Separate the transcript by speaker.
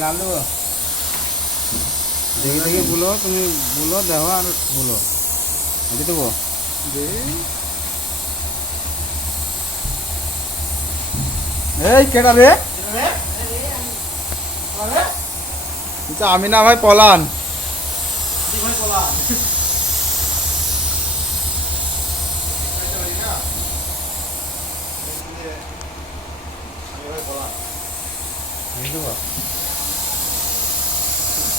Speaker 1: লাল। দেখে দেখে, বলো, তুমি বলো, দেখো আর বলো। এটি দেবো। এই, কেটা রে? আমি না ভাই, পলান।